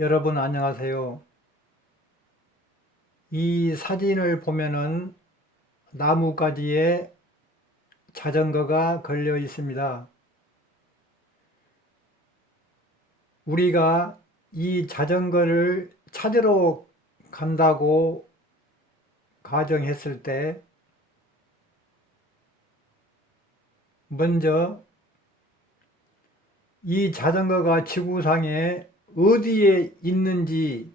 여러분 안녕하세요. 이 사진을 보면은 나뭇가지에 자전거가 걸려 있습니다. 우리가 이 자전거를 찾으러 간다고 가정했을 때 먼저 이 자전거가 지구상에 어디에 있는지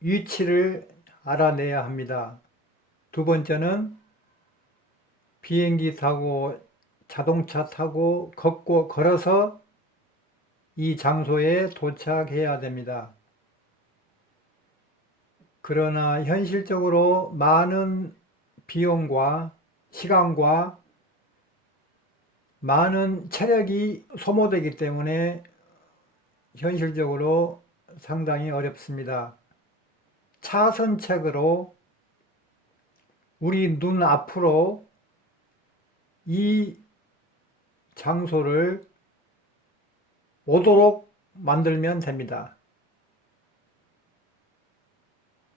위치를 알아내야 합니다. 두 번째는 비행기 타고 자동차 타고 걷고 걸어서 이 장소에 도착해야 됩니다. 그러나 현실적으로 많은 비용과 시간과 많은 체력이 소모되기 때문에 현실적으로 상당히 어렵습니다. 차선책으로 우리 눈 앞으로 이 장소를 오도록 만들면 됩니다.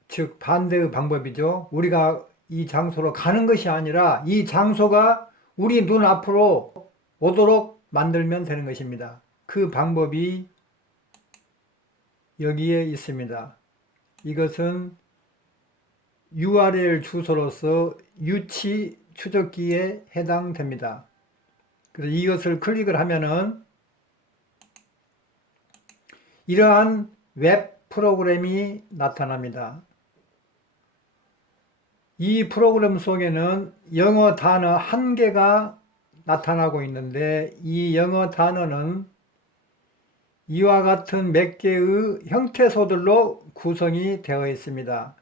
즉 반대의 방법이죠. 우리가 이 장소로 가는 것이 아니라 이 장소가 우리 눈 앞으로 오도록 만들면 되는 것입니다. 그 방법이 여기에 있습니다. 이것은 URL 주소로서 유치 추적기에 해당됩니다. 그래서 이것을 클릭을 하면은 이러한 웹 프로그램이 나타납니다. 이 프로그램 속에는 영어 단어 한 개가 나타나고 있는데 이 영어 단어는 이와 같은 몇 개의 형태소들로 구성이 되어 있습니다.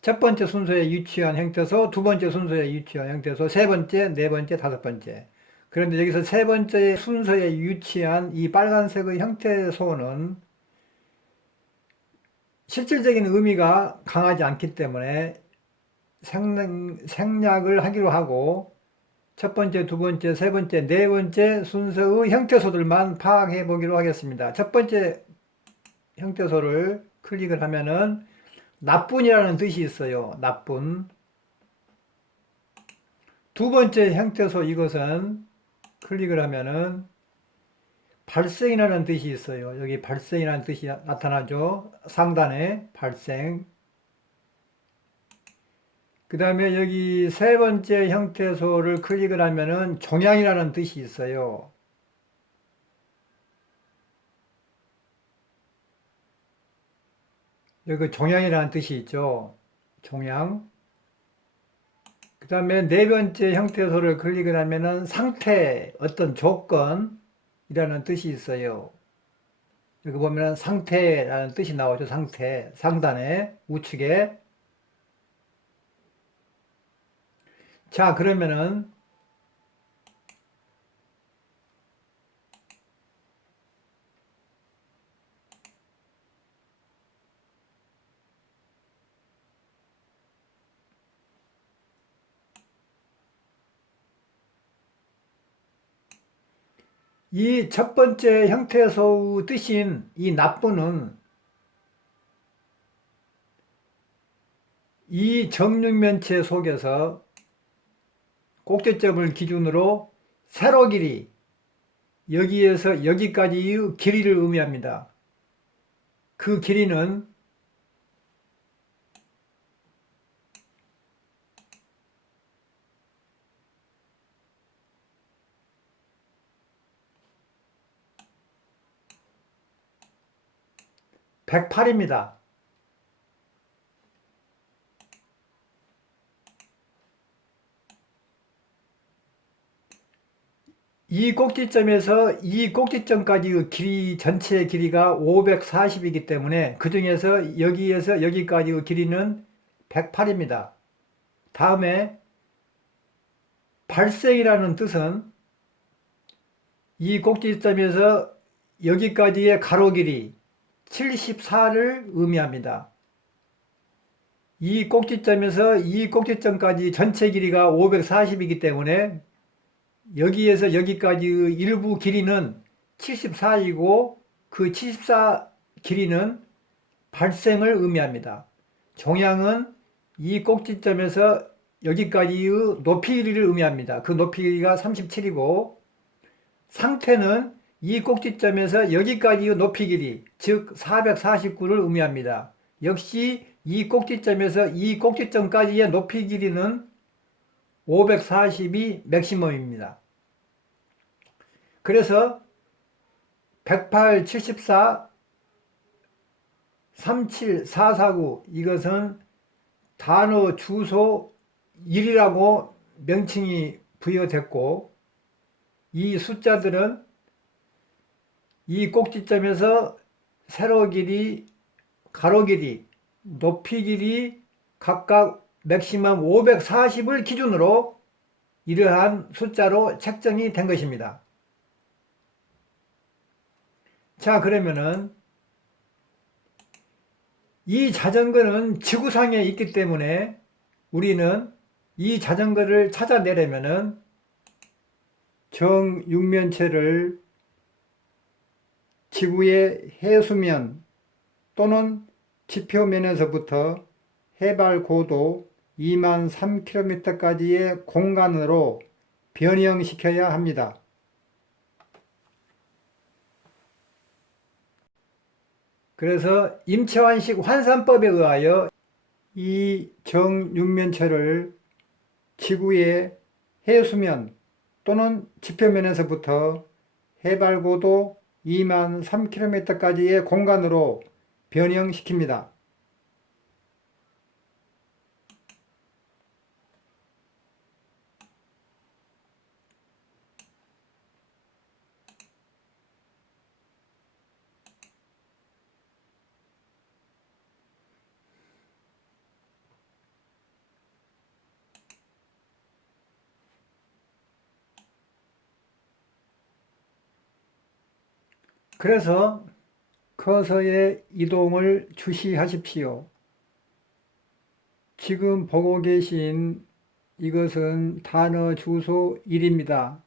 첫 번째 순서에 유치한 형태소, 두 번째 순서에 유치한 형태소, 세 번째, 네 번째, 다섯 번째. 그런데 여기서 세 번째 순서에 유치한 이 빨간색의 형태소는 실질적인 의미가 강하지 않기 때문에 생략을 하기로 하고 첫 번째, 두 번째, 세 번째, 네 번째 순서의 형태소들만 파악해 보기로 하겠습니다. 첫 번째 형태소를 클릭을 하면은 나쁜이라는 뜻이 있어요. 나쁜. 두 번째 형태소 이것은 클릭을 하면은 발생이라는 뜻이 있어요. 여기 발생이라는 뜻이 나타나죠. 상단에 발생. 그 다음에 여기 세 번째 형태소를 클릭을 하면은 종양이라는 뜻이 있어요. 여기 종양이라는 뜻이 있죠. 종양. 그 다음에 네 번째 형태소를 클릭을 하면은 상태, 어떤 조건이라는 뜻이 있어요. 여기 보면 상태라는 뜻이 나오죠. 상태. 상단에, 우측에. 자, 그러면은 이 첫 번째 형태소의 뜻인 이 나쁘는 이 정육면체 속에서 꼭지점을 기준으로 세로 길이, 여기에서 여기까지의 길이를 의미합니다. 그 길이는 108입니다. 이 꼭지점에서 이 꼭지점까지 길이, 전체 길이가 540이기 때문에 그 중에서 여기에서 여기까지의 길이는 108입니다. 다음에 발생이라는 뜻은 이 꼭지점에서 여기까지의 가로 길이 74를 의미합니다. 이 꼭지점에서 이 꼭지점까지 전체 길이가 540이기 때문에 여기에서 여기까지의 일부 길이는 74이고 그 74 길이는 발생을 의미합니다. 종양은 이 꼭지점에서 여기까지의 높이 길이를 의미합니다. 그 높이 길이가 37이고 상태는 이 꼭지점에서 여기까지의 높이 길이, 즉 449를 의미합니다. 역시 이 꼭지점에서 이 꼭지점까지의 높이 길이는 540이 맥시멈입니다. 그래서 108, 74, 37, 449 이것은 단어 주소 1이라고 명칭이 부여됐고 이 숫자들은 이 꼭지점에서 세로 길이, 가로 길이, 높이 길이 각각 맥시멈 540을 기준으로 이러한 숫자로 책정이 된 것입니다. 자, 그러면은 이 자전거는 지구상에 있기 때문에 우리는 이 자전거를 찾아내려면은 정육면체를 지구의 해수면 또는 지표면에서부터 해발 고도 2만 3km까지의 공간으로 변형시켜야 합니다. 그래서 임채완식 환산법에 의하여 이 정육면체를 지구의 해수면 또는 지표면에서부터 해발 고도 2만 3km까지의 공간으로 변형시킵니다. 그래서 커서의 이동을 주시하십시오. 지금 보고 계신 이것은 단어 주소 1입니다.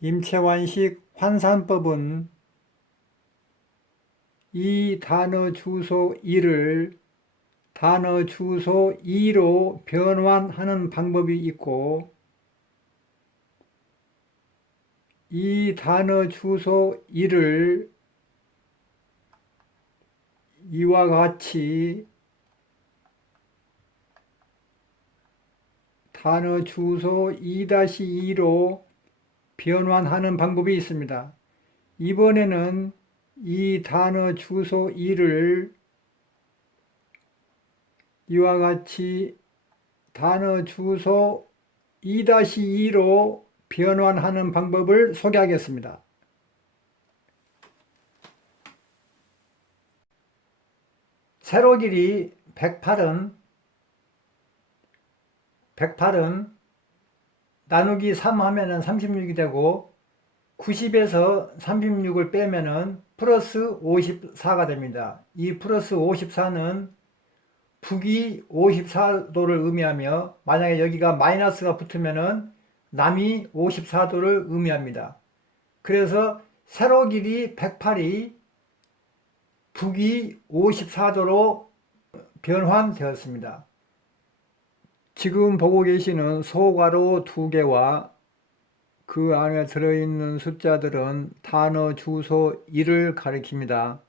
임채완식 환산법은 이 단어 주소 1을 단어 주소 2로 변환하는 방법이 있고 이 단어 주소 1을 이와 같이 단어 주소 2-2로 변환하는 방법이 있습니다. 이번에는 이 단어 주소 1을 이와 같이 단어 주소 2-2로 변환하는 방법을 소개하겠습니다. 세로 길이 108은 나누기 3 하면은 36이 되고 90에서 36을 빼면은 플러스 54가 됩니다. 이 플러스 54는 북위 54도를 의미하며 만약에 여기가 마이너스가 붙으면은 남위 54도를 의미합니다. 그래서 세로 길이 108이 북위 54도로 변환되었습니다. 지금 보고 계시는 소괄호 2개와 그 안에 들어있는 숫자들은 단어 주소 1을 가리킵니다.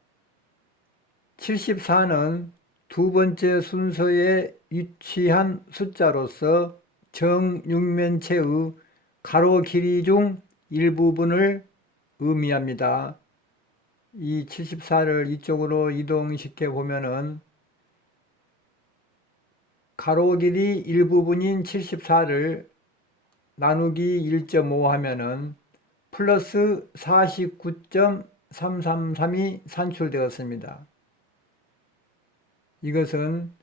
74는 두 번째 순서에 위치한 숫자로서 정육면체의 가로 길이 중 일부분을 의미합니다. 이 74를 이쪽으로 이동시켜 보면은 가로 길이 일부분인 74를 나누기 1.5 하면은 플러스 49.333이 산출되었습니다. 이것은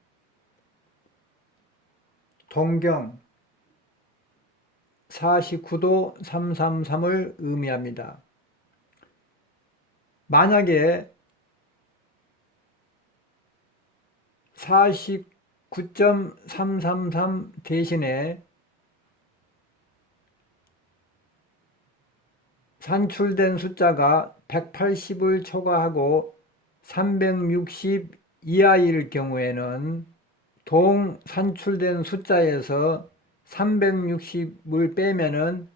동경 49도 333을 의미합니다. 만약에 49.333 대신에 산출된 숫자가 180을 초과하고 360 이하일 경우에는 동 산출된 숫자에서 360을 빼면은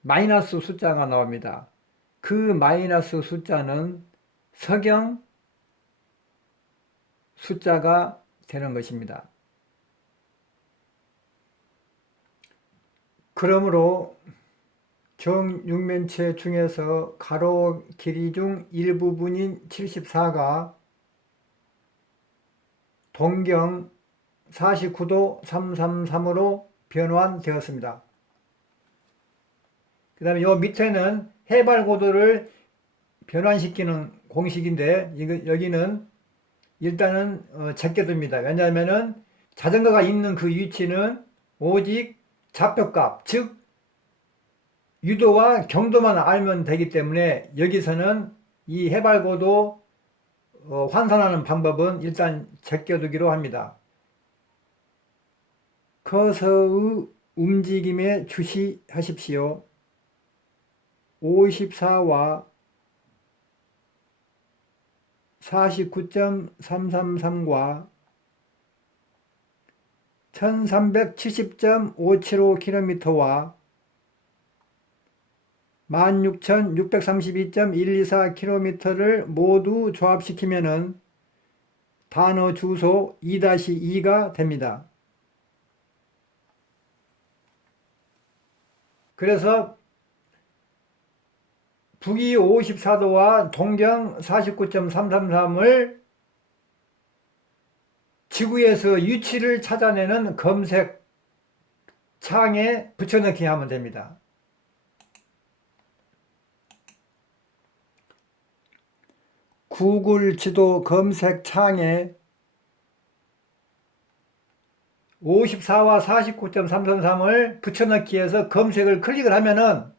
마이너스 숫자가 나옵니다. 그 마이너스 숫자는 석영 숫자가 되는 것입니다. 그러므로 정육면체 중에서 가로 길이 중 일부분인 74가 동경 49도 333으로 변환되었습니다. 그 다음에 요 밑에는 해발고도를 변환시키는 공식인데 여기는 일단은 제껴둡니다. 왜냐하면은 자전거가 있는 그 위치는 오직 좌표값, 즉 유도와 경도만 알면 되기 때문에 여기서는 이 해발고도 환산하는 방법은 일단 제껴두기로 합니다. 커서의 움직임에 주시하십시오. 54와 49.333과 1370.575km와 16,632.124km를 모두 조합시키면은 단어 주소 2-2가 됩니다. 그래서 북위 54도와 동경 49.333을 지구에서 위치를 찾아내는 검색 창에 붙여넣기 하면 됩니다. 구글 지도 검색 창에 54와 49.333을 붙여넣기 해서 검색을 클릭을 하면은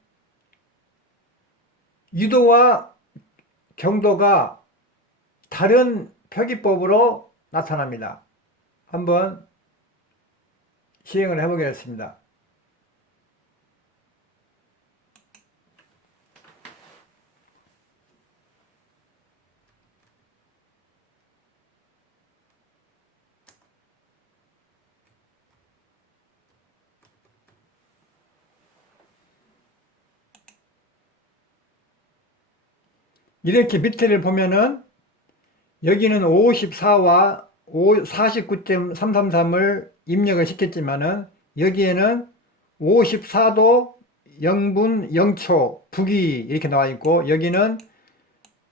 유도와 경도가 다른 표기법으로 나타납니다. 한번 시행을 해보겠습니다. 이렇게 밑에를 보면은 여기는 54와 49.333을 입력을 시켰지만은 여기에는 54도 0분 0초 북위 이렇게 나와 있고 여기는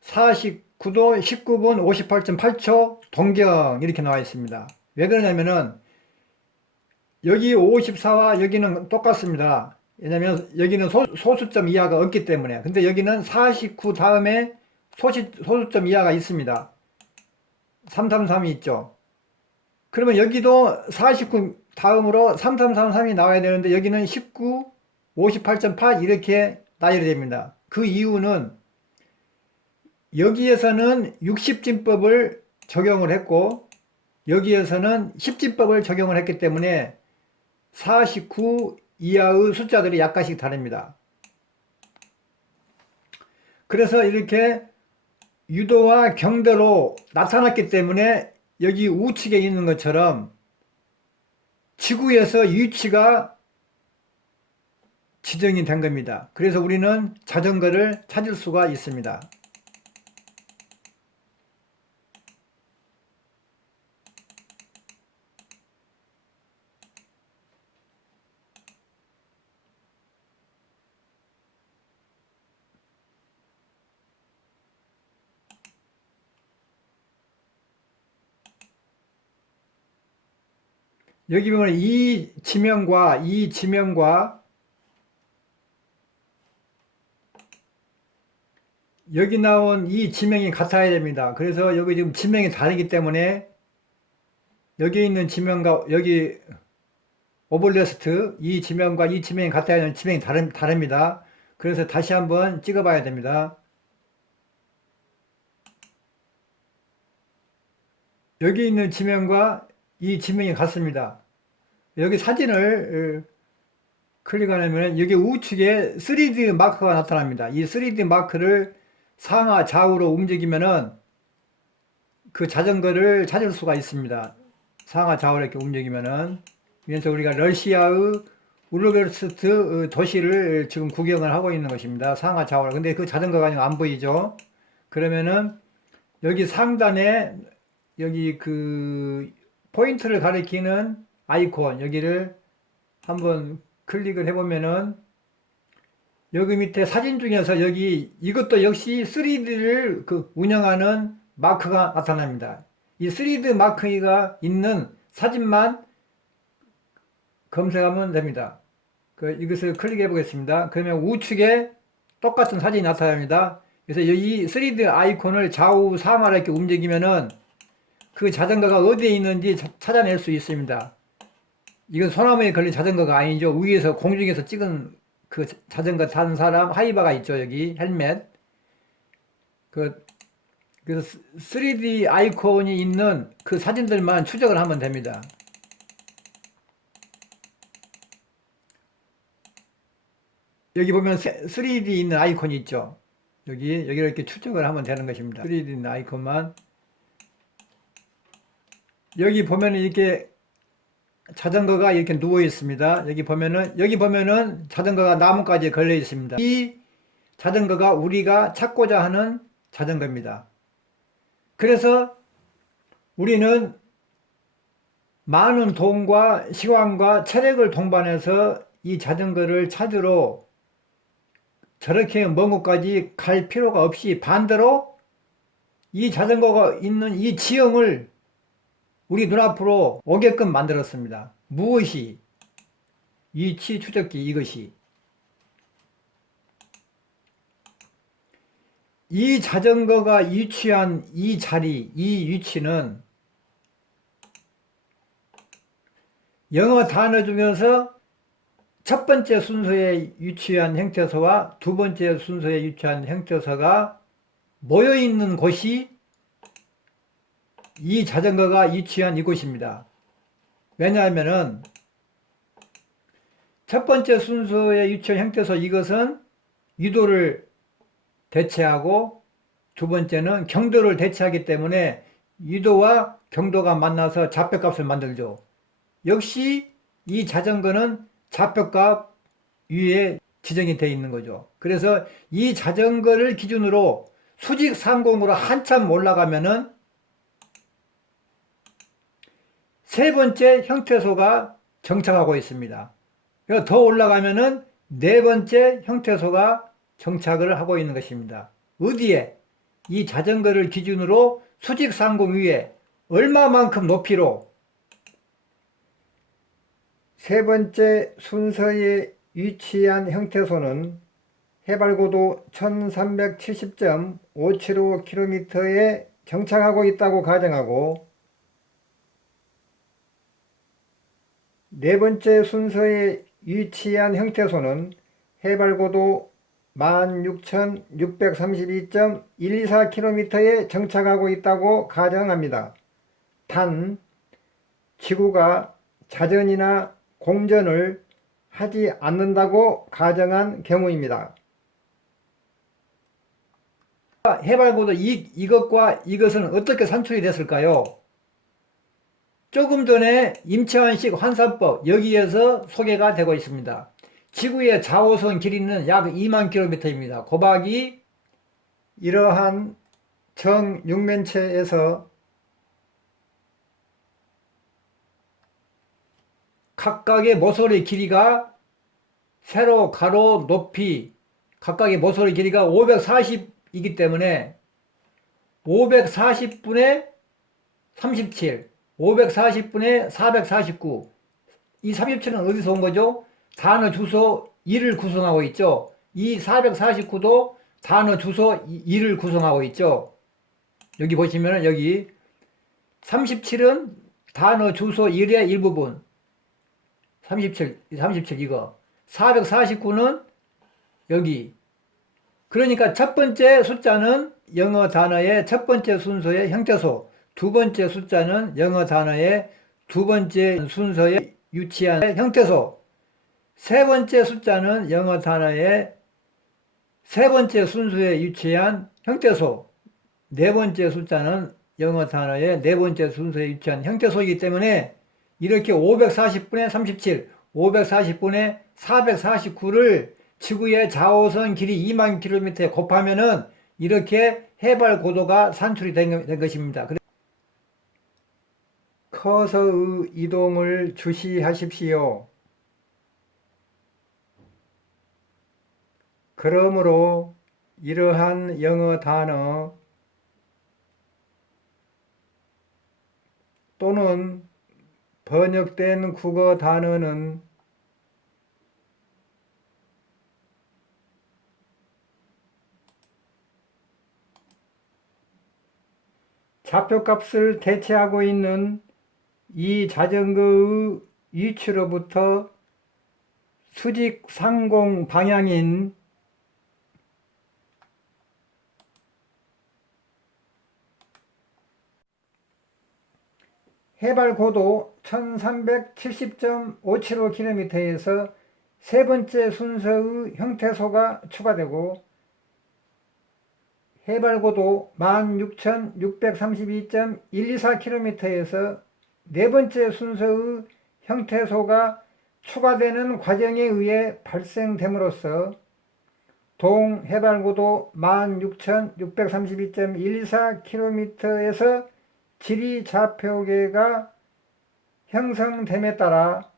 49도 19분 58.8초 동경 이렇게 나와 있습니다. 왜 그러냐면은 여기 54와 여기는 똑같습니다. 왜냐면 여기는 소수점 이하가 없기 때문에. 근데 여기는 49 다음에 소수점 이하가 있습니다. 333이 있죠. 그러면 여기도 49 다음으로 3333이 나와야 되는데 여기는 19, 58.8 이렇게 나열이 됩니다. 그 이유는 여기에서는 60진법을 적용을 했고 여기에서는 10진법을 적용을 했기 때문에 49 이하의 숫자들이 약간씩 다릅니다. 그래서 이렇게 유도와 경도로 나타났기 때문에 여기 우측에 있는 것처럼 지구에서 위치가 지정이 된 겁니다. 그래서 우리는 자전거를 찾을 수가 있습니다. 여기 보면 이 지명과 여기 나온 이 지명이 같아야 됩니다. 그래서 여기 지금 지명이 다르기 때문에 여기 있는 지명과 여기 오블레스트 이 지명과 이 지명이 같아야 하는 지명이 다릅니다. 그래서 다시 한번 찍어 봐야 됩니다. 여기 있는 지명과 이 지명이 같습니다. 여기 사진을 클릭하면 여기 우측에 3D 마크가 나타납니다. 이 3D 마크를 상하 좌우로 움직이면은 그 자전거를 찾을 수가 있습니다. 상하 좌우로 이렇게 움직이면은. 그래서 우리가 러시아의 우르베스트 도시를 지금 구경을 하고 있는 것입니다. 상하 좌우로. 근데 그 자전거가 안 보이죠? 그러면은 여기 상단에 여기 그 포인트를 가리키는 아이콘 여기를 한번 클릭을 해보면은 여기 밑에 사진 중에서 여기 이것도 역시 3D를 운영하는 마크가 나타납니다. 이 3D 마크가 있는 사진만 검색하면 됩니다. 이것을 클릭해 보겠습니다. 그러면 우측에 똑같은 사진이 나타납니다. 그래서 이 3D 아이콘을 좌우 상하로 이렇게 움직이면은 그 자전거가 어디에 있는지 찾아낼 수 있습니다. 이건 소나무에 걸린 자전거가 아니죠. 위에서 공중에서 찍은 그 자전거 타는 사람 하이바가 있죠. 여기 헬멧. 그래서 3D 아이콘이 있는 그 사진들만 추적을 하면 됩니다. 여기 보면 3D 있는 아이콘이 있죠. 여기를 이렇게 추적을 하면 되는 것입니다. 3D 있는 아이콘만. 여기 보면 이렇게 자전거가 이렇게 누워 있습니다. 여기 보면은 자전거가 나뭇가지에 걸려 있습니다. 이 자전거가 우리가 찾고자 하는 자전거입니다. 그래서 우리는 많은 돈과 시간과 체력을 동반해서 이 자전거를 찾으러 저렇게 먼 곳까지 갈 필요가 없이 반대로 이 자전거가 있는 이 지형을 우리 눈앞으로 오게끔 만들었습니다. 무엇이? 위치 추적기 이것이. 이 자전거가 위치한 이 자리, 이 위치는 영어 단어 중에서 첫 번째 순서에 위치한 형태소와 두 번째 순서에 위치한 형태소가 모여 있는 곳이 이 자전거가 위치한 이곳입니다. 왜냐하면은 첫 번째 순서에 위치한 형태소 이것은 유도를 대체하고 두 번째는 경도를 대체하기 때문에 유도와 경도가 만나서 좌표값을 만들죠. 역시 이 자전거는 좌표값 위에 지정이 되어 있는 거죠. 그래서 이 자전거를 기준으로 수직 상공으로 한참 올라가면은 세 번째 형태소가 정착하고 있습니다. 더 올라가면은 네 번째 형태소가 정착을 하고 있는 것입니다. 어디에? 이 자전거를 기준으로 수직 상공 위에 얼마만큼 높이로 세 번째 순서에 위치한 형태소는 해발고도 1370.575km에 정착하고 있다고 가정하고 네 번째 순서에 위치한 형태소는 해발고도 16,632.124km에 정착하고 있다고 가정합니다. 단, 지구가 자전이나 공전을 하지 않는다고 가정한 경우입니다. 해발고도 이것과 이것은 어떻게 산출이 됐을까요? 조금 전에 임채환식 환산법 여기에서 소개가 되고 있습니다. 지구의 자오선 길이는 약 2만 km입니다. 곱하기 이러한 정육면체에서 각각의 모서리 길이가 세로, 가로, 높이 각각의 모서리 길이가 540이기 때문에 540분의 37, 540분의 449. 이 37은 어디서 온 거죠? 단어 주소 2를 구성하고 있죠. 이 449도 단어 주소 2를 구성하고 있죠. 여기 보시면 여기 37은 단어 주소 1의 일부분. 37 이거. 449는 여기. 그러니까 첫 번째 숫자는 영어 단어의 첫 번째 순서의 형태소, 두 번째 숫자는 영어 단어의 두 번째 순서에 위치한 형태소, 세 번째 숫자는 영어 단어의 세 번째 순서에 위치한 형태소, 네 번째 숫자는 영어 단어의 네 번째 순서에 위치한 형태소이기 때문에 이렇게 540분의 37, 540분의 449를 지구의 자오선 길이 2만 킬로미터에 곱하면은 이렇게 해발 고도가 산출이 된 것입니다. 커서의 이동을 주시하십시오. 그러므로 이러한 영어 단어 또는 번역된 국어 단어는 좌표값을 대체하고 있는 이 자전거의 위치로부터 수직 상공 방향인 해발 고도 1370.575km에서 세 번째 순서의 형태소가 추가되고 해발 고도 16,632.124km에서 네 번째 순서의 형태소가 추가되는 과정에 의해 발생됨으로써 동 해발 고도 16,632.124km에서 지리 좌표계가 형성됨에 따라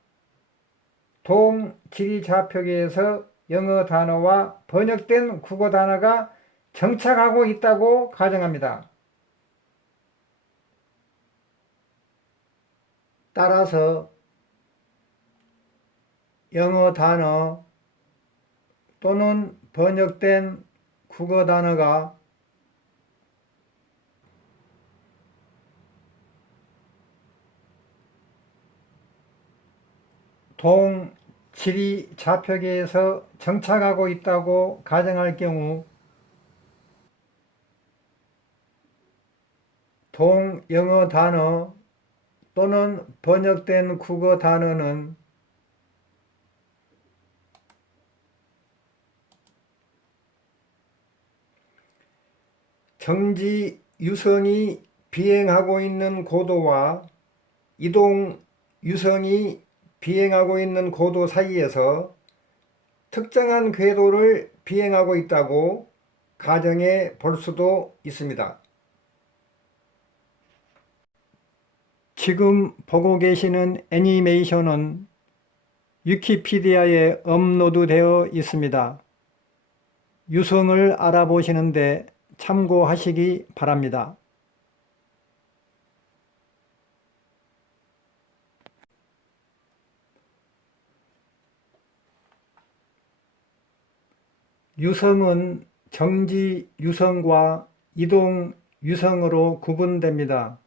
동 지리 좌표계에서 영어 단어와 번역된 국어 단어가 정착하고 있다고 가정합니다. 따라서 영어 단어 또는 번역된 국어 단어가 동 지리 좌표계에서 정착하고 있다고 가정할 경우 동 영어 단어 또는 번역된 국어 단어는 정지 유성이 비행하고 있는 고도와 이동 유성이 비행하고 있는 고도 사이에서 특정한 궤도를 비행하고 있다고 가정해 볼 수도 있습니다. 지금 보고 계시는 애니메이션은 위키피디아에 업로드되어 있습니다. 유성을 알아보시는데 참고하시기 바랍니다. 유성은 정지 유성과 이동 유성으로 구분됩니다.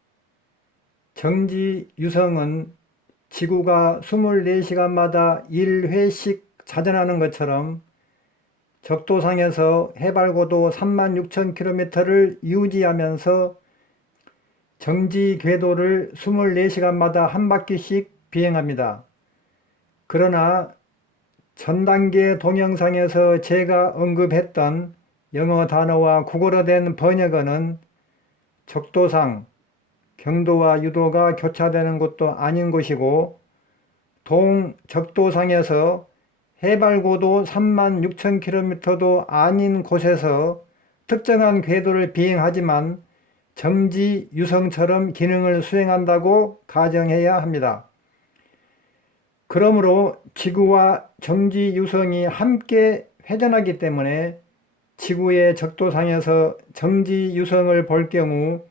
정지 유성은 지구가 24시간마다 1회씩 자전하는 것처럼 적도상에서 해발고도 36,000km를 유지하면서 정지 궤도를 24시간마다 한 바퀴씩 비행합니다. 그러나 전 단계 동영상에서 제가 언급했던 영어 단어와 국어로 된 번역어는 적도상 경도와 유도가 교차되는 곳도 아닌 곳이고 동적도상에서 해발고도 36,000km도 아닌 곳에서 특정한 궤도를 비행하지만 정지 유성처럼 기능을 수행한다고 가정해야 합니다. 그러므로 지구와 정지 유성이 함께 회전하기 때문에 지구의 적도상에서 정지 유성을 볼 경우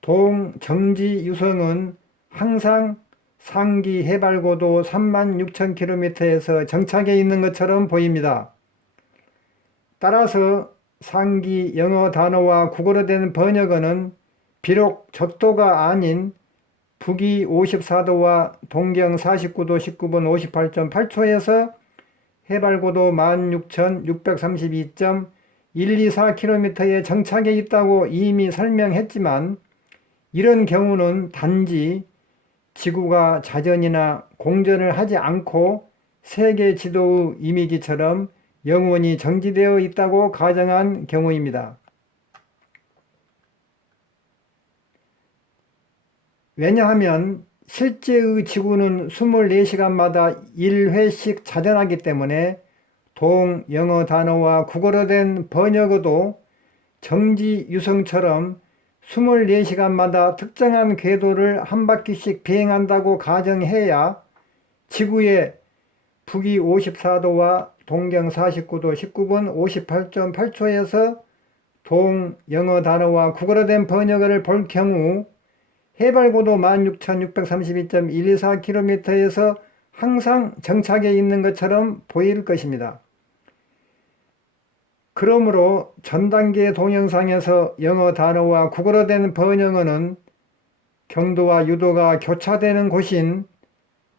동정지 유성은 항상 상기 해발고도 36,000km에서 정착해 있는 것처럼 보입니다. 따라서 상기 영어 단어와 국어로 된 번역어는 비록 적도가 아닌 북위 54도와 동경 49도 19분 58.8초에서 해발고도 16,632.124km에 정착해 있다고 이미 설명했지만 이런 경우는 단지 지구가 자전이나 공전을 하지 않고 세계 지도의 이미지처럼 영원히 정지되어 있다고 가정한 경우입니다. 왜냐하면 실제의 지구는 24시간마다 1회씩 자전하기 때문에 동영어 단어와 국어로 된 번역어도 정지 유성처럼 24시간마다 특정한 궤도를 한 바퀴씩 비행한다고 가정해야 지구의 북위 54도와 동경 49도 19분 58.8초에서 동영어 단어와 국어로 된 번역어를 볼 경우 해발고도 16,632.124km에서 항상 정착해 있는 것처럼 보일 것입니다. 그러므로 전 단계 동영상에서 영어 단어와 국어로 된 번역어는 경도와 유도가 교차되는 곳인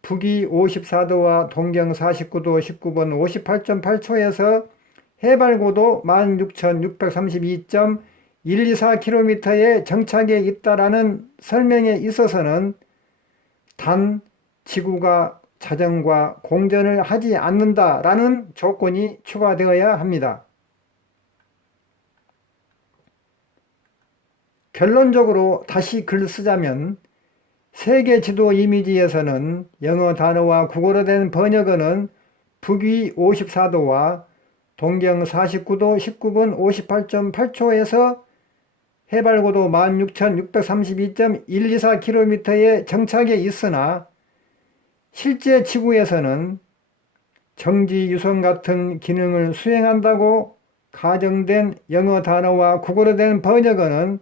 북위 54도와 동경 49도 19분 58.8초에서 해발고도 16,632.124km에 정착해 있다라는 설명에 있어서는 단 지구가 자전과 공전을 하지 않는다라는 조건이 추가되어야 합니다. 결론적으로 다시 글 쓰자면 세계 지도 이미지에서는 영어 단어와 국어로 된 번역어는 북위 54도와 동경 49도 19분 58.8초에서 해발고도 16,632.124km에 정착해 있으나 실제 지구에서는 정지 유성 같은 기능을 수행한다고 가정된 영어 단어와 국어로 된 번역어는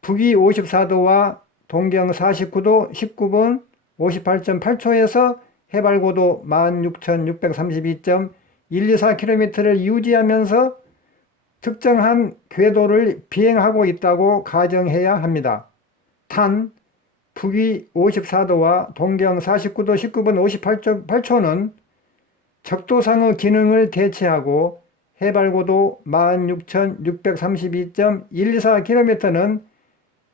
북위 54도와 동경 49도 19분 58.8초에서 해발고도 16,632.124km를 유지하면서 특정한 궤도를 비행하고 있다고 가정해야 합니다. 단 북위 54도와 동경 49도 19분 58.8초는 적도상의 기능을 대체하고 해발고도 16,632.124km는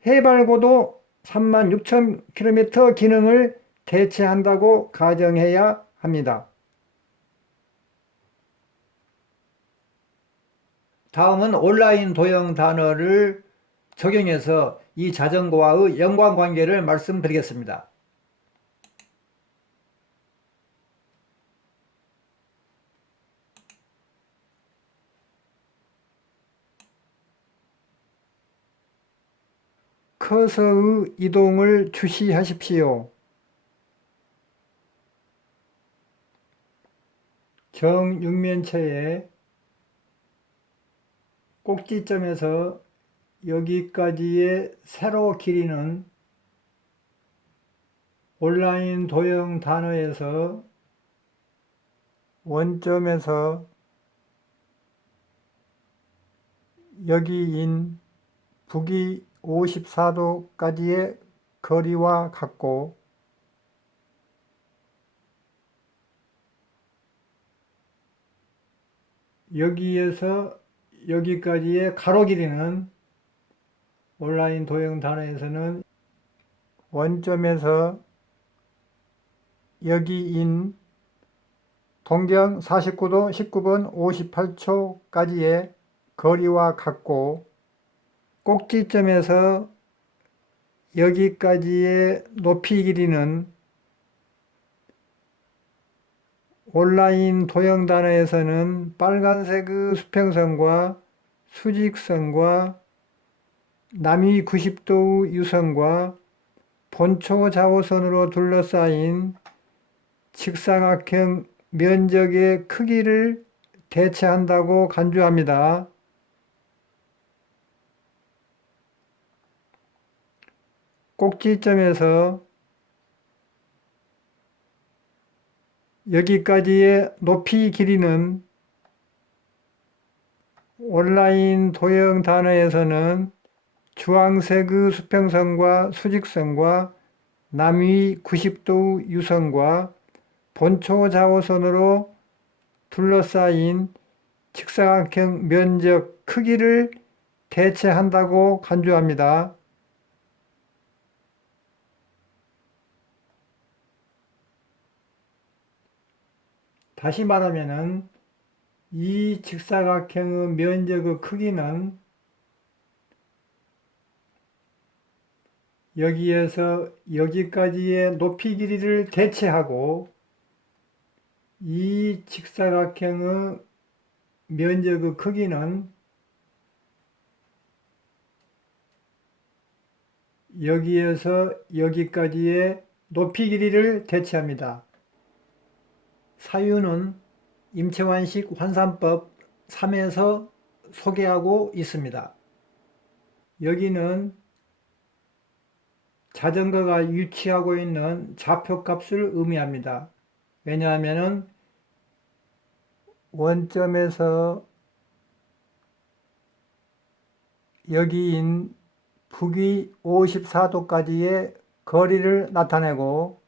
해발고도 36,000km 기능을 대체한다고 가정해야 합니다. 다음은 온라인 도형 단어를 적용해서 이 자전거와의 연관관계를 말씀드리겠습니다. 커서의 이동을 주시하십시오. 정육면체의 꼭지점에서 여기까지의 세로 길이는 온라인 도형 단어에서 원점에서 여기인 북위 54도까지의 거리와 같고 여기에서 여기까지의 가로 길이는 온라인 도형 단어에서는 원점에서 여기인 동경 49도 19분 58초까지의 거리와 같고 꼭지점에서 여기까지의 높이 길이는 온라인 도형 단어에서는 빨간색의 수평선과 수직선과 남위 90도의 유선과 본초 좌우선으로 둘러싸인 직사각형 면적의 크기를 대체한다고 간주합니다. 꼭지점에서 여기까지의 높이 길이는 온라인 도형 단어에서는 주황색의 수평선과 수직선과 남위 90도 유선과 본초 좌우선으로 둘러싸인 직사각형 면적 크기를 대체한다고 간주합니다. 다시 말하면은 이 직사각형의 면적의 크기는 여기에서 여기까지의 높이 길이를 대체하고 이 직사각형의 면적의 크기는 여기에서 여기까지의 높이 길이를 대체합니다. 사유는 임채환식 환산법 3에서 소개하고 있습니다. 여기는 자전거가 위치하고 있는 좌표값을 의미합니다. 왜냐하면 원점에서 여기인 북위 54도까지의 거리를 나타내고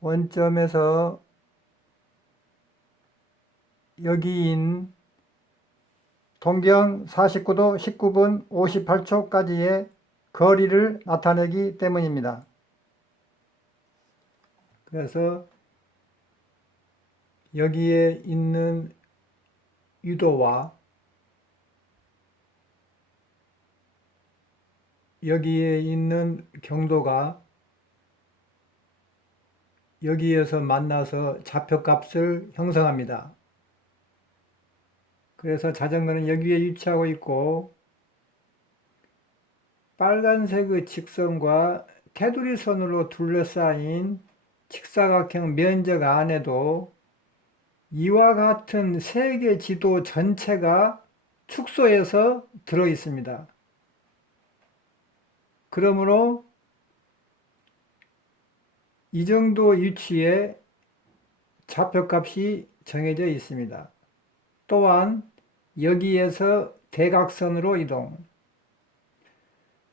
원점에서 여기인 동경 49도 19분 58초까지의 거리를 나타내기 때문입니다. 그래서 여기에 있는 유도와 여기에 있는 경도가 여기에서 만나서 좌표값을 형성합니다. 그래서 자전거는 여기에 위치하고 있고 빨간색의 직선과 테두리선으로 둘러싸인 직사각형 면적 안에도 이와 같은 세계 지도 전체가 축소해서 들어 있습니다. 그러므로 이 정도 위치에 좌표값이 정해져 있습니다. 또한 여기에서 대각선으로 이동,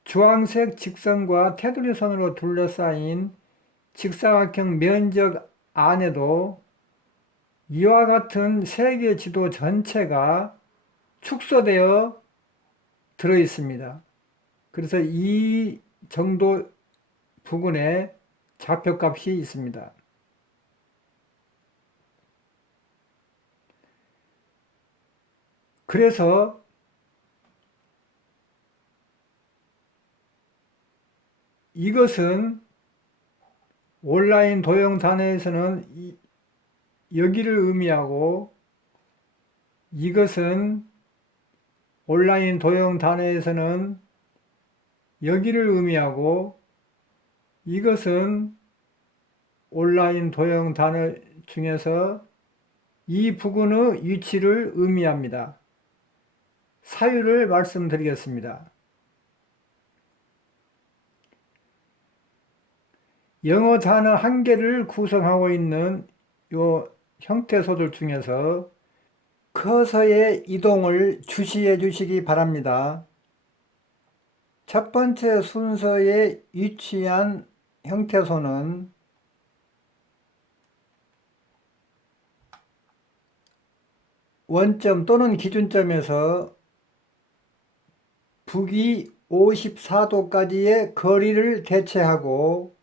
주황색 직선과 테두리선으로 둘러싸인 직사각형 면적 안에도 이와 같은 세계 지도 전체가 축소되어 들어 있습니다. 그래서 이 정도 부근에 좌표값이 있습니다. 그래서 이것은 온라인 도형 단어에서는 여기를 의미하고 이것은 온라인 도형 단어에서는 여기를 의미하고 이것은 온라인 도형 단어 중에서 이 부근의 위치를 의미합니다. 사유를 말씀드리겠습니다. 영어 단어 한 개를 구성하고 있는 요 형태소들 중에서 커서의 이동을 주시해 주시기 바랍니다. 첫 번째 순서에 위치한 형태소는 원점 또는 기준점에서 북위 54도까지의 거리를 대체하고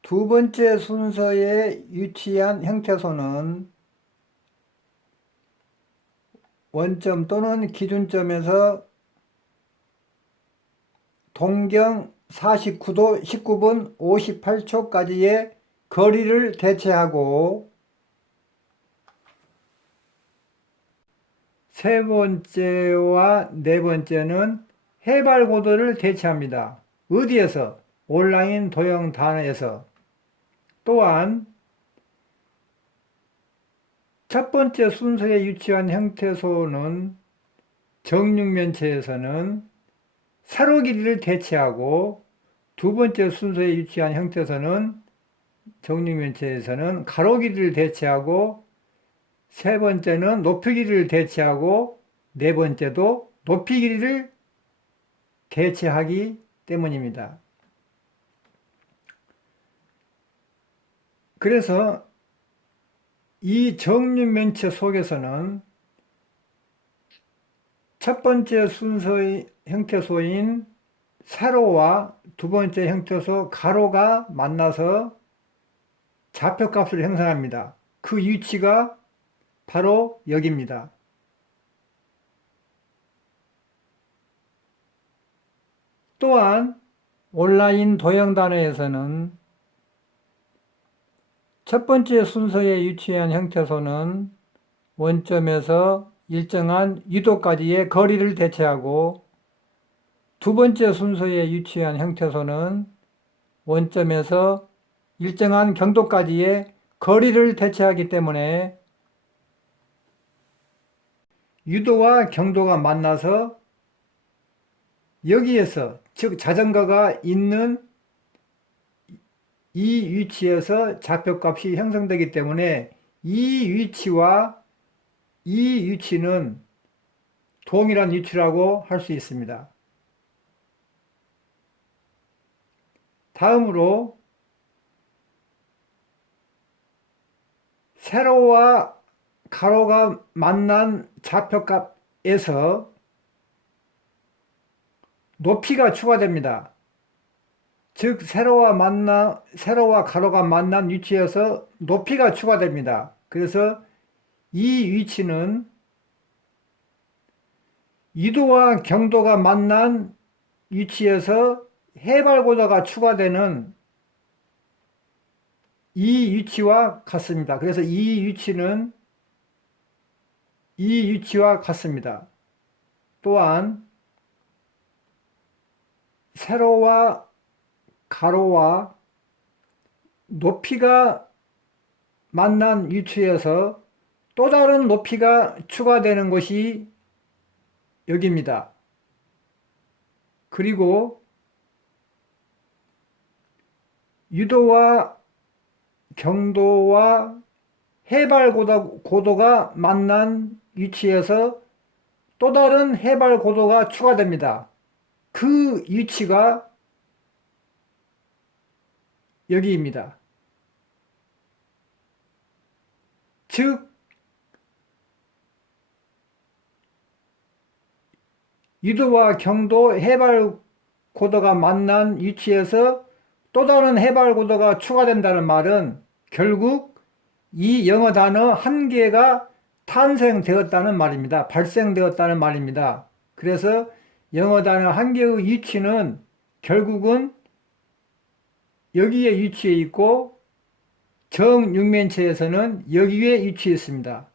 두 번째 순서에 위치한 형태소는 원점 또는 기준점에서 동경 49도 19분 58초까지의 거리를 대체하고 세 번째와 네 번째는 해발고도를 대체합니다. 어디에서? 온라인 도형 단어에서. 또한 첫 번째 순서에 위치한 형태소는 정육면체에서는 세로 길이를 대체하고 두 번째 순서에 위치한 형태소는 정육면체에서는 가로 길이를 대체하고 세 번째는 높이 길이를 대체하고 네 번째도 높이 길이를 대체하기 때문입니다. 그래서 이 정육면체 속에서는 첫 번째 순서의 형태소인 세로와 두 번째 형태소 가로가 만나서 좌표값을 형성합니다. 그 위치가 바로 여기입니다. 또한 온라인 도형 단어에서는 첫 번째 순서에 위치한 형태소는 원점에서 일정한 유도까지의 거리를 대체하고 두 번째 순서에 위치한 형태소는 원점에서 일정한 경도까지의 거리를 대체하기 때문에 유도와 경도가 만나서 여기에서 즉 자전거가 있는 이 위치에서 좌표값이 형성되기 때문에 이 위치와 이 위치는 동일한 위치라고 할 수 있습니다. 다음으로 세로와 가로가 만난 좌표값에서 높이가 추가됩니다. 즉 세로와 가로가 만난 위치에서 높이가 추가됩니다. 그래서 이 위치는 이도와 경도가 만난 위치에서 해발고도가 추가되는 이 위치와 같습니다. 그래서 이 위치는 이 위치와 같습니다. 또한 세로와 가로와 높이가 만난 위치에서 또 다른 높이가 추가되는 것이 여기입니다. 그리고 유도와 경도와 해발고도가 만난 위치에서 또 다른 해발고도가 추가됩니다. 그 위치가 여기입니다. 즉 유도와 경도 해발고도가 만난 위치에서 또 다른 해발고도가 추가된다는 말은 결국 이 영어 단어 한 개가 탄생되었다는 말입니다. 발생되었다는 말입니다. 그래서 영어 단어 한 개의 위치는 결국은 여기에 위치해 있고 정육면체에서는 여기에 위치해 있습니다.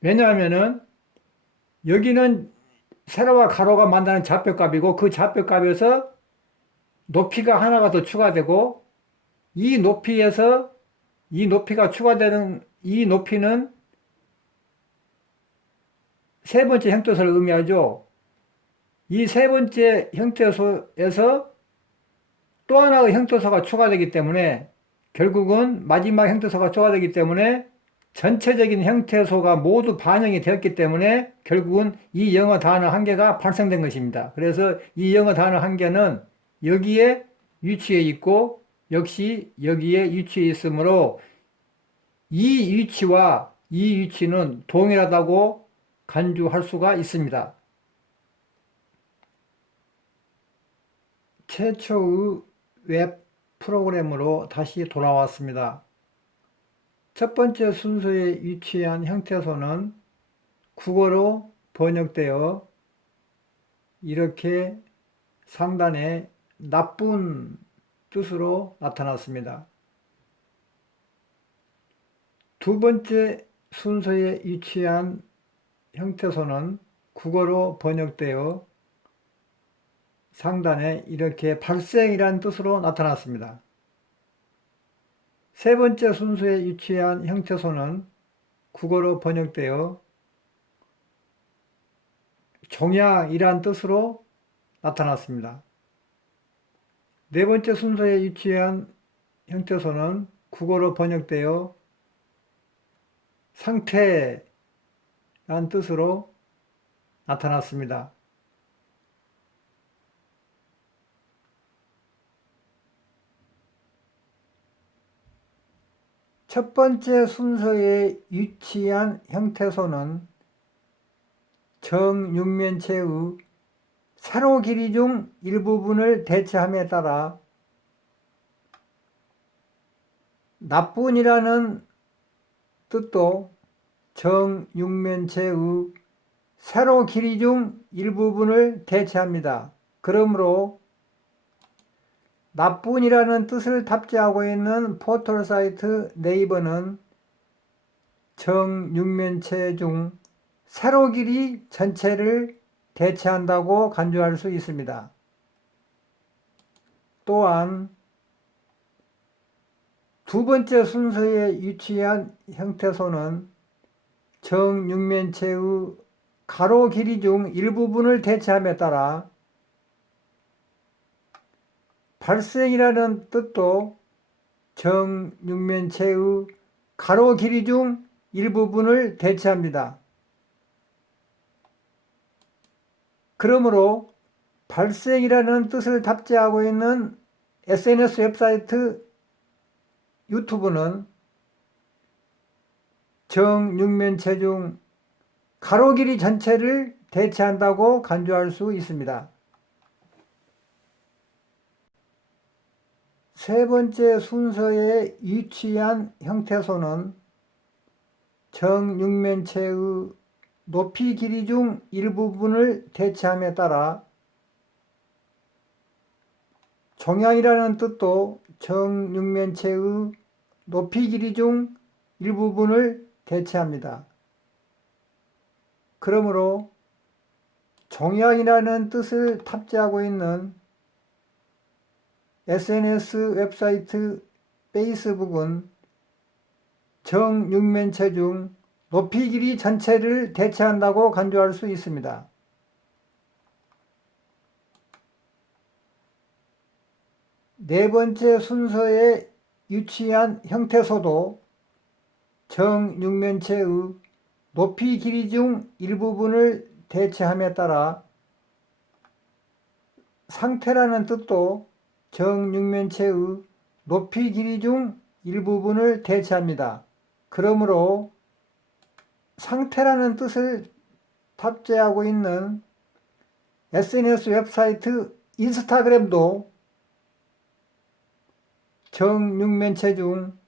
왜냐하면은 여기는 세로와 가로가 만나는 좌표값이고 그 좌표값에서 높이가 하나가 더 추가되고 이 높이에서 이 높이가 추가되는 이 높이는 세 번째 형태소를 의미하죠. 이 세 번째 형태소에서 또 하나의 형태소가 추가되기 때문에 결국은 마지막 형태소가 추가되기 때문에 전체적인 형태소가 모두 반영이 되었기 때문에 결국은 이 영어 단어 한 개가 발생된 것입니다. 그래서 이 영어 단어 한 개는 여기에 위치해 있고 역시 여기에 위치해 있으므로 이 위치와 이 위치는 동일하다고 간주할 수가 있습니다. 최초의 웹 프로그램으로 다시 돌아왔습니다. 첫 번째 순서에 위치한 형태소는 국어로 번역되어 이렇게 상단에 나쁜 뜻으로 나타났습니다. 두 번째 순서에 위치한 형태소는 국어로 번역되어 상단에 이렇게 발생이라는 뜻으로 나타났습니다. 세 번째 순서에 위치한 형태소는 국어로 번역되어 종양이란 뜻으로 나타났습니다. 네 번째 순서에 위치한 형태소는 국어로 번역되어 상태란 뜻으로 나타났습니다. 첫 번째 순서에 위치한 형태소는 정육면체의 세로 길이 중 일부분을 대체함에 따라 나쁜이라는 뜻도 정육면체의 세로 길이 중 일부분을 대체합니다. 그러므로 나뿐이라는 뜻을 탑재하고 있는 포털 사이트 네이버는 정육면체 중 세로 길이 전체를 대체한다고 간주할 수 있습니다. 또한 두 번째 순서에 위치한 형태소는 정육면체의 가로 길이 중 일부분을 대체함에 따라 발생이라는 뜻도 정육면체의 가로 길이 중 일부분을 대체합니다. 그러므로 발생이라는 뜻을 탑재하고 있는 SNS 웹사이트 유튜브는 정육면체 중 가로 길이 전체를 대체한다고 간주할 수 있습니다. 세 번째 순서에 위치한 형태소는 정육면체의 높이 길이 중 일부분을 대체함에 따라 종양이라는 뜻도 정육면체의 높이 길이 중 일부분을 대체합니다. 그러므로 종양이라는 뜻을 탑재하고 있는 SNS 웹사이트 페이스북은 정육면체 중 높이 길이 전체를 대체한다고 간주할 수 있습니다. 네 번째 순서에 위치한 형태소도 정육면체의 높이 길이 중 일부분을 대체함에 따라 상태라는 뜻도 정육면체의 높이 길이 중 일부분을 대체합니다. 그러므로 상태라는 뜻을 탑재하고 있는 SNS 웹사이트 인스타그램도 정육면체 중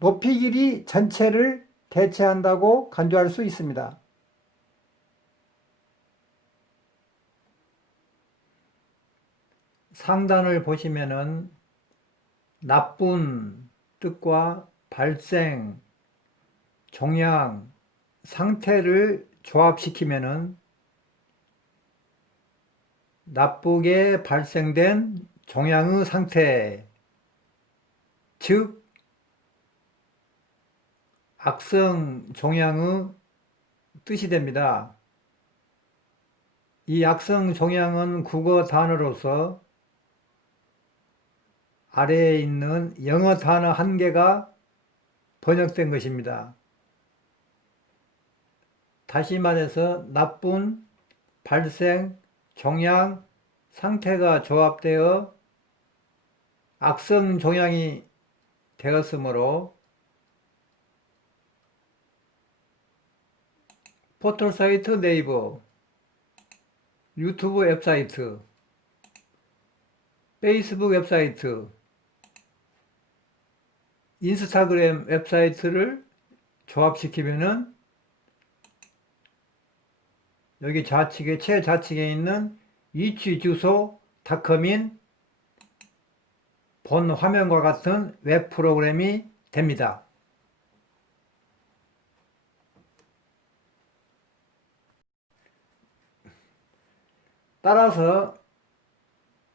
높이 길이 전체를 대체한다고 간주할 수 있습니다. 상단을 보시면은 나쁜 뜻과 발생, 종양, 상태를 조합시키면은 나쁘게 발생된 종양의 상태, 즉 악성 종양의 뜻이 됩니다. 이 악성 종양은 국어 단어로서 아래에 있는 영어 단어 한 개가 번역된 것입니다. 다시 말해서 나쁜, 발생, 종양, 상태가 조합되어 악성 종양이 되었으므로 포털 사이트 네이버, 유튜브 웹사이트, 페이스북 웹사이트, 인스타그램 웹사이트를 조합시키면은 여기 좌측에 최좌측에 있는 위치 주소 닷컴인 본 화면과 같은 웹 프로그램이 됩니다. 따라서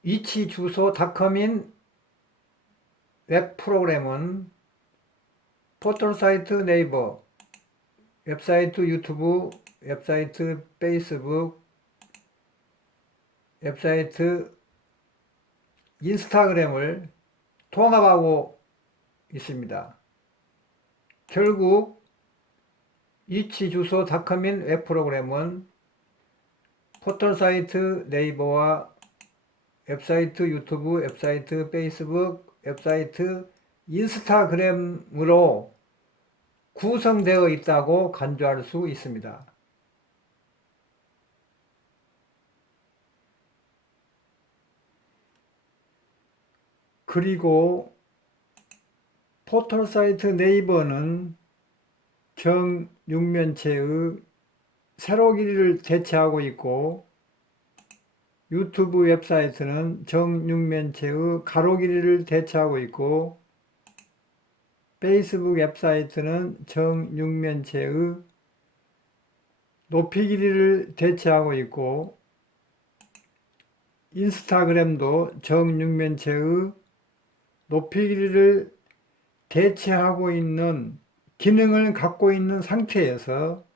위치 주소 닷컴인 웹 프로그램은 포털 사이트 네이버, 웹사이트 유튜브, 웹사이트 페이스북, 웹사이트 인스타그램을 통합하고 있습니다. 결국 위치 주소 닷컴인 웹 프로그램은 포털 사이트 네이버와 웹사이트 유튜브, 웹사이트 페이스북, 웹사이트 인스타그램으로 구성되어 있다고 간주할 수 있습니다. 그리고 포털 사이트 네이버는 정육면체의 세로 길이를 대체하고 있고, 유튜브 웹사이트는 정육면체의 가로 길이를 대체하고 있고, 페이스북 웹사이트는 정육면체의 높이 길이를 대체하고 있고, 인스타그램도 정육면체의 높이 길이를 대체하고 있는 기능을 갖고 있는 상태에서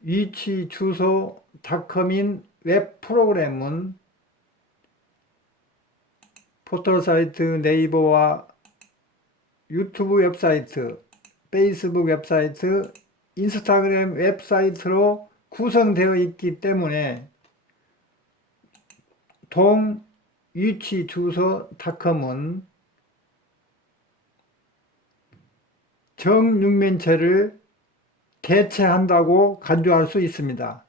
위치 주소 닷컴인 웹 프로그램은 포털사이트 네이버와 유튜브 웹사이트, 페이스북 웹사이트, 인스타그램 웹사이트로 구성되어 있기 때문에 동 위치 주소 닷컴은 정육면체를 대체한다고 간주할 수 있습니다.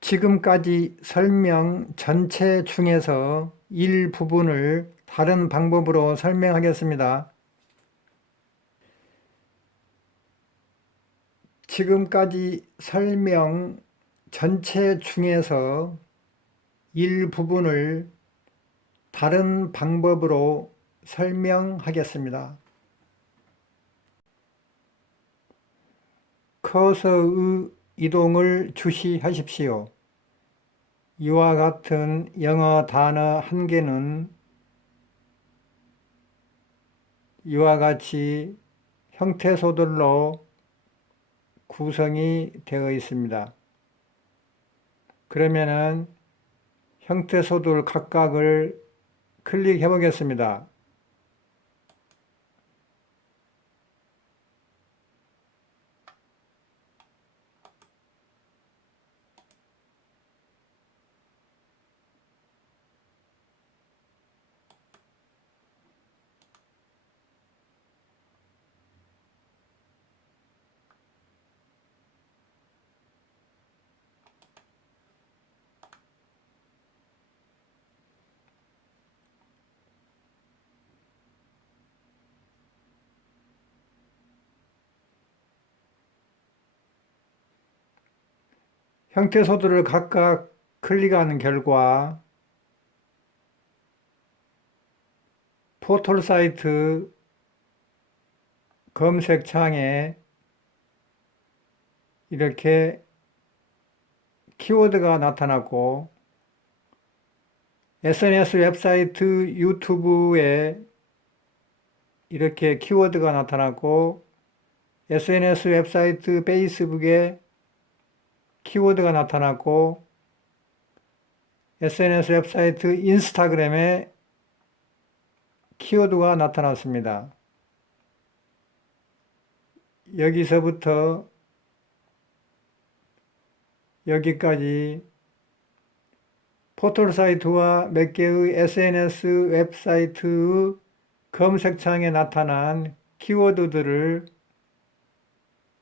지금까지 설명 전체 중에서 일부분을 다른 방법으로 설명하겠습니다. 지금까지 설명 전체 중에서 일부분을 다른 방법으로 설명하겠습니다. 커서의 이동을 주시하십시오. 이와 같은 영어 단어 한 개는 이와 같이 형태소들로 구성이 되어 있습니다. 그러면은 형태소들 각각을 클릭해 보겠습니다. 형태소들을 각각 클릭하는 결과 포털사이트 검색창에 이렇게 키워드가 나타났고, SNS 웹사이트 유튜브에 이렇게 키워드가 나타났고, SNS 웹사이트 페이스북에 키워드가 나타났고, SNS 웹사이트 인스타그램에 키워드가 나타났습니다. 여기서부터 여기까지 포털사이트와 몇 개의 SNS 웹사이트의 검색창에 나타난 키워드들을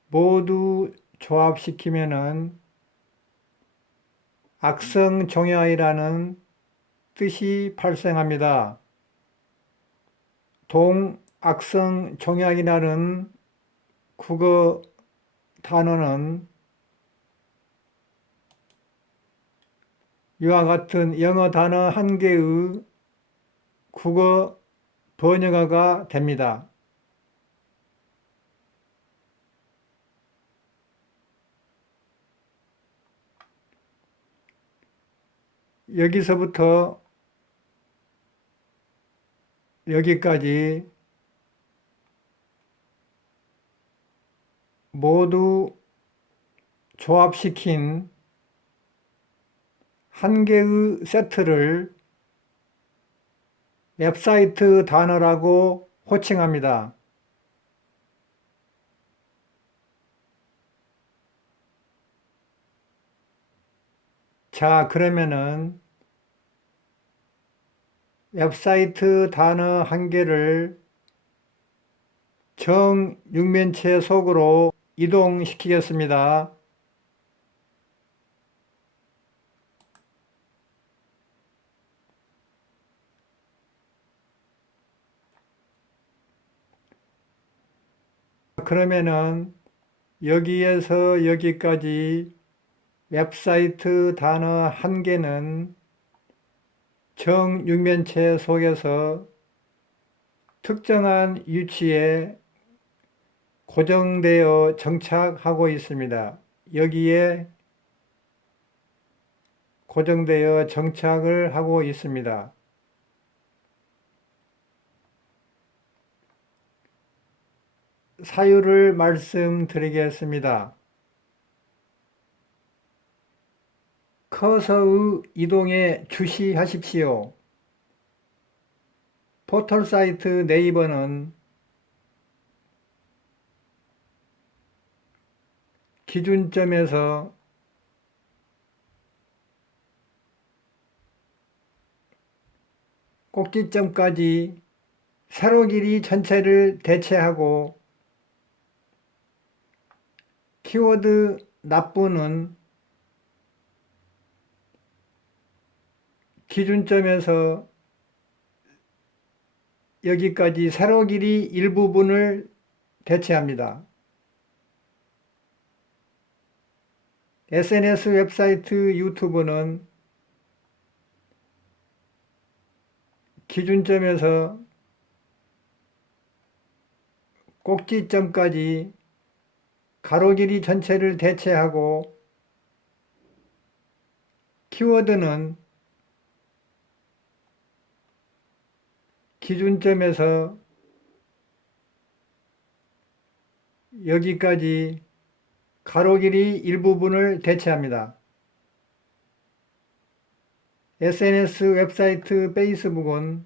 모두 조합시키면은 악성종양이라는 뜻이 발생합니다. 동악성종양이라는 국어 단어는 이와 같은 영어 단어 한 개의 국어 번역어가 됩니다. 여기서부터 여기까지 모두 조합시킨 한 개의 세트를 웹사이트 단어라고 호칭합니다. 자, 그러면은 웹사이트 단어 한 개를 정육면체 속으로 이동시키겠습니다. 그러면은 여기에서 여기까지 웹사이트 단어 한 개는 정육면체 속에서 특정한 위치에 고정되어 정착하고 있습니다. 여기에 고정되어 정착을 하고 있습니다. 사유를 말씀드리겠습니다. 커서의 이동에 주시하십시오. 포털사이트 네이버는 기준점에서 꼭지점까지 세로 길이 전체를 대체하고 키워드 납부는 기준점에서 여기까지 세로 길이 일부분을 대체합니다. SNS 웹사이트 유튜브는 기준점에서 꼭지점까지 가로 길이 전체를 대체하고 키워드는 기준점에서 여기까지 가로 길이 일부분을 대체합니다. SNS 웹사이트 페이스북은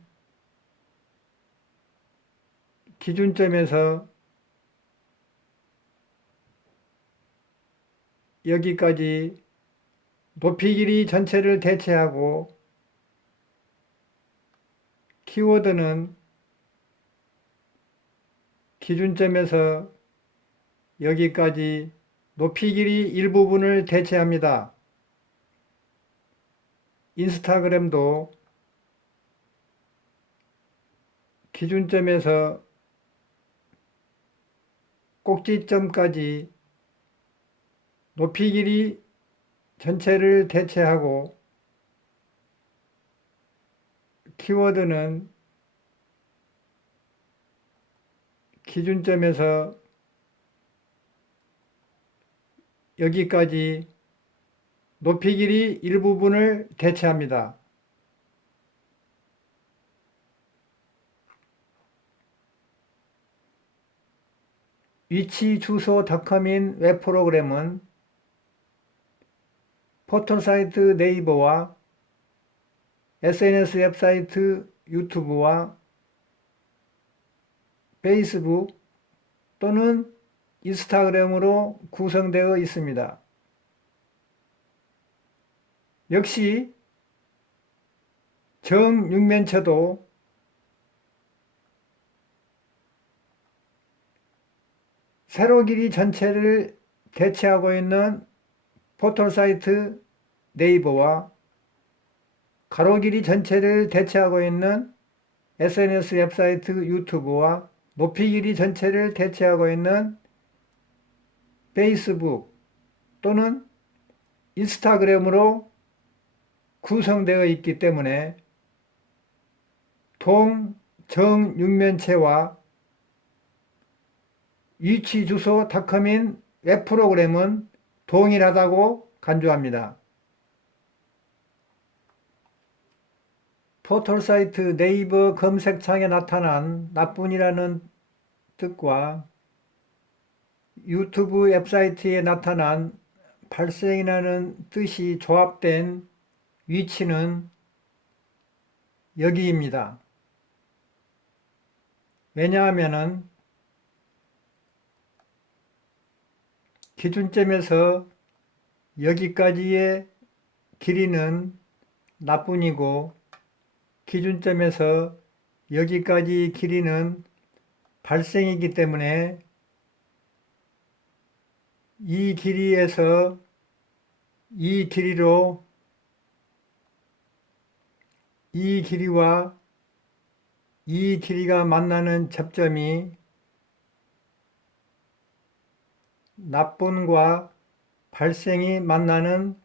기준점에서 여기까지 높이 길이 전체를 대체하고 키워드는 기준점에서 여기까지 높이 길이 일부분을 대체합니다. 인스타그램도 기준점에서 꼭지점까지 높이 길이 전체를 대체하고 키워드는 기준점에서 여기까지 높이 길이 일부분을 대체합니다. 위치주소닷컴인 웹프로그램은 포털사이트 네이버와 SNS 웹사이트 유튜브와 페이스북 또는 인스타그램으로 구성되어 있습니다. 역시 정육면체도 세로 길이 전체를 대체하고 있는 포털사이트 네이버와 가로 길이 전체를 대체하고 있는 SNS 웹사이트 유튜브와 높이 길이 전체를 대체하고 있는 페이스북 또는 인스타그램으로 구성되어 있기 때문에 동정육면체와 위치주소닷컴인 웹프로그램은 동일하다고 간주합니다. 포털사이트 네이버 검색창에 나타난 나뿐이라는 뜻과 유튜브 웹사이트에 나타난 발생이라는 뜻이 조합된 위치는 여기입니다. 왜냐하면 기준점에서 여기까지의 길이는 나뿐이고 기준점에서 여기까지 길이는 발생이기 때문에 이 길이에서 이 길이로 이 길이와 이 길이가 만나는 접점이 나쁜과 발생이 만나는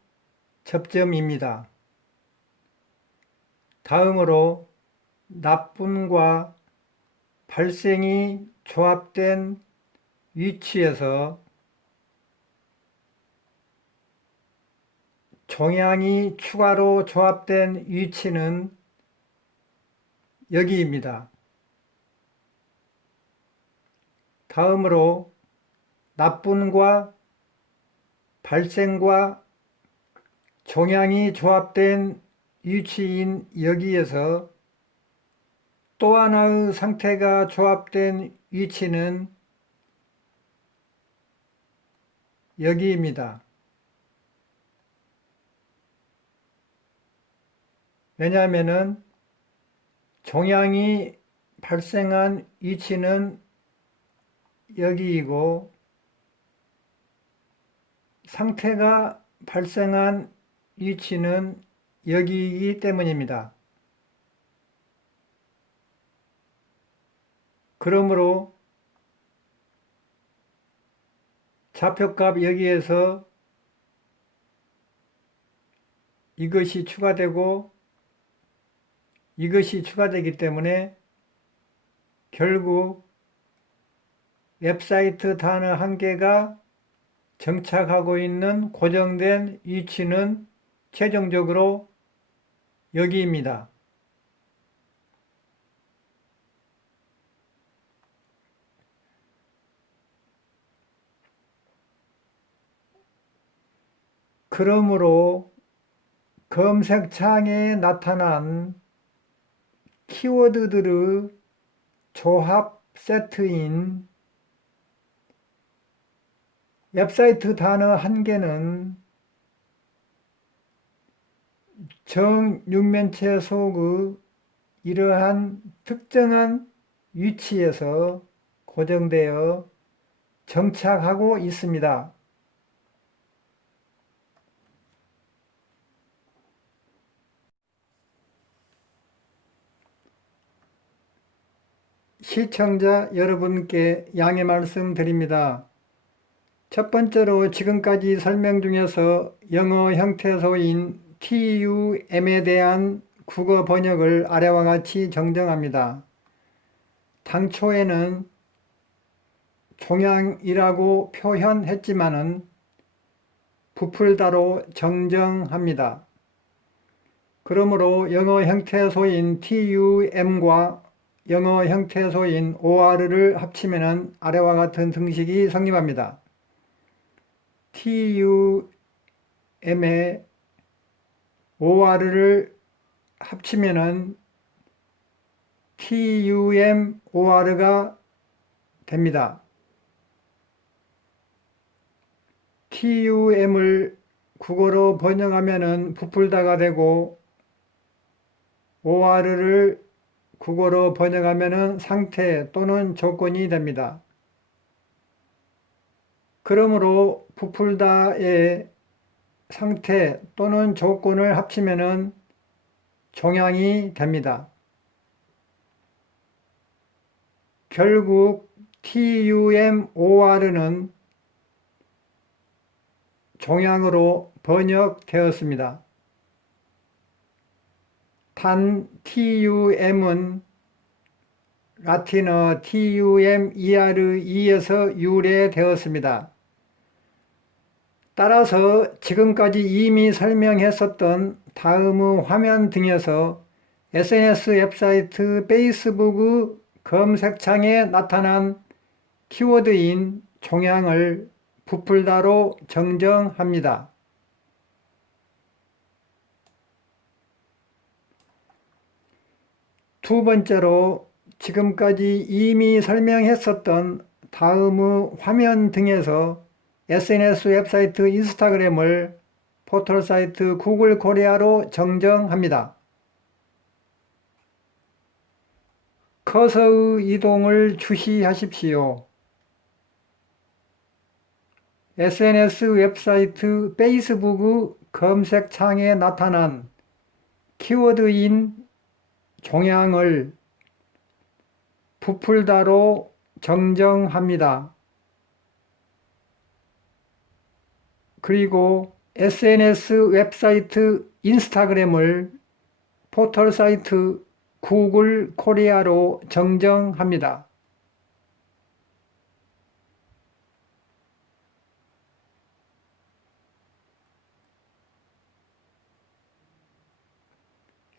접점입니다. 다음으로 나쁜과 발생이 조합된 위치에서 종양이 추가로 조합된 위치는 여기입니다. 다음으로 나쁜과 발생과 종양이 조합된 위치인 여기에서 또 하나의 상태가 조합된 위치는 여기입니다. 왜냐하면 종양이 발생한 위치는 여기이고 상태가 발생한 위치는 여기이기 때문입니다. 그러므로 좌표값 여기에서 이것이 추가되고 이것이 추가되기 때문에 결국 웹사이트 단어 한 개가 정착하고 있는 고정된 위치는 최종적으로 여기입니다. 그러므로 검색창에 나타난 키워드들의 조합 세트인 웹사이트 단어 한 개는 정육면체 속의 이러한 특정한 위치에서 고정되어 정착하고 있습니다. 시청자 여러분께 양해 말씀드립니다. 첫 번째로 지금까지 설명 중에서 영어 형태소인 TUM에 대한 국어 번역을 아래와 같이 정정합니다. 당초에는 종양이라고 표현했지만은 부풀다로 정정합니다. 그러므로 영어 형태소인 TUM과 영어 형태소인 OR를 합치면 아래와 같은 등식이 성립합니다. TUM에 OR를 합치면 TUMOR가 됩니다. TUM을 국어로 번역하면 부풀다가 되고 OR를 국어로 번역하면 상태 또는 조건이 됩니다. 그러므로 부풀다의 상태 또는 조건을 합치면 종양이 됩니다. 결국 TUMOR는 종양으로 번역되었습니다. 단 TUM은 라틴어 TUMERE에서 유래되었습니다. 따라서 지금까지 이미 설명했었던 다음의 화면 등에서 SNS 웹사이트 페이스북의 검색창에 나타난 키워드인 종양을 부풀다로 정정합니다. 두 번째로 지금까지 이미 설명했었던 다음의 화면 등에서 SNS 웹사이트 인스타그램을 포털사이트 구글 코리아로 정정합니다. 커서의 이동을 주시하십시오. SNS 웹사이트 페이스북의 검색창에 나타난 키워드인 종양을 부풀다로 정정합니다. 그리고 SNS 웹사이트 인스타그램을 포털 사이트 구글 코리아로 정정합니다.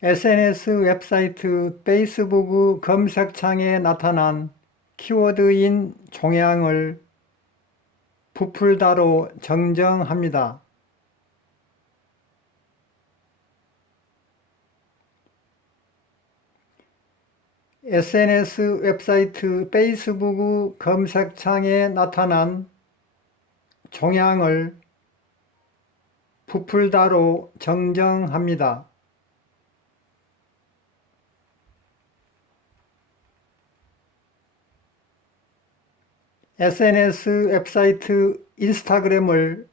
SNS 웹사이트 페이스북 검색창에 나타난 키워드인 종양을 부풀다로 정정합니다. SNS 웹사이트 페이스북 검색창에 나타난 종양을 부풀다로 정정합니다. SNS 웹사이트 인스타그램을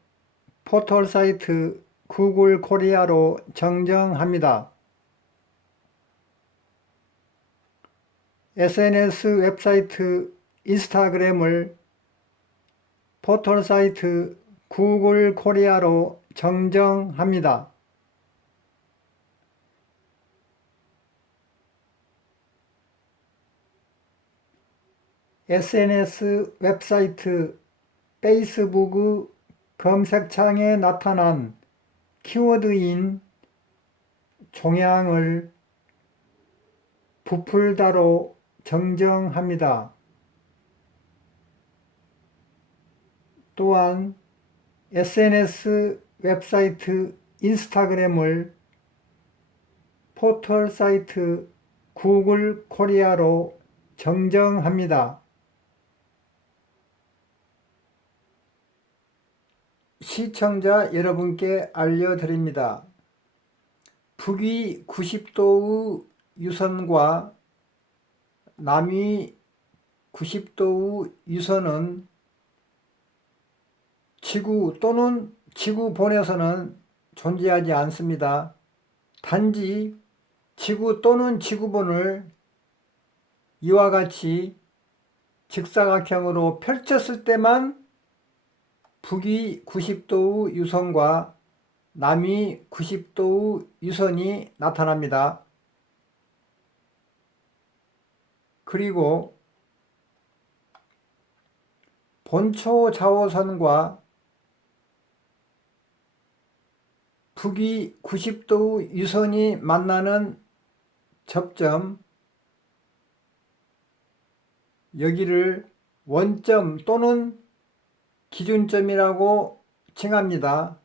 포털 사이트 구글 코리아로 정정합니다. SNS 웹사이트 인스타그램을 포털 사이트 구글 코리아로 정정합니다. SNS 웹사이트 페이스북 검색창에 나타난 키워드인 종양을 부풀다로 정정합니다. 또한 SNS 웹사이트 인스타그램을 포털 사이트 구글 코리아로 정정합니다. 시청자 여러분께 알려드립니다. 북위 90도의 유선과 남위 90도의 유선은 지구 또는 지구본에서는 존재하지 않습니다. 단지 지구 또는 지구본을 이와 같이 직사각형으로 펼쳤을 때만 북위 90도의 유선과 남위 90도의 유선이 나타납니다. 그리고 본초 자오선과 북위 90도의 유선이 만나는 접점, 여기를 원점 또는 기준점이라고 칭합니다.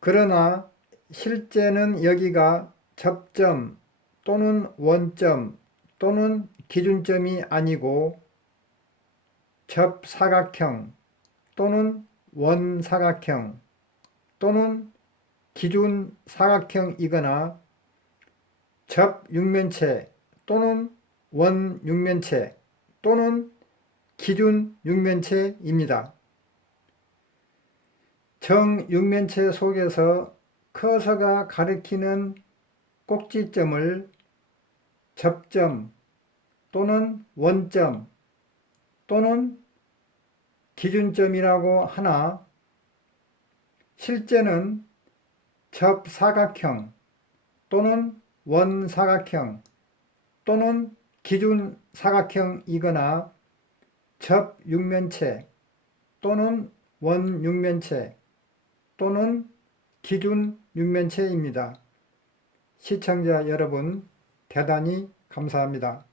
그러나 실제는 여기가 접점 또는 원점 또는 기준점이 아니고 접사각형 또는 원사각형 또는 기준사각형이거나 접육면체 또는 원육면체 또는 기준육면체입니다. 정육면체 속에서 커서가 가리키는 꼭지점을 접점 또는 원점 또는 기준점이라고 하나 실제는 접사각형 또는 원사각형 또는 기준사각형이거나 접육면체 또는 원육면체 또는 기준육면체입니다. 시청자 여러분 대단히 감사합니다.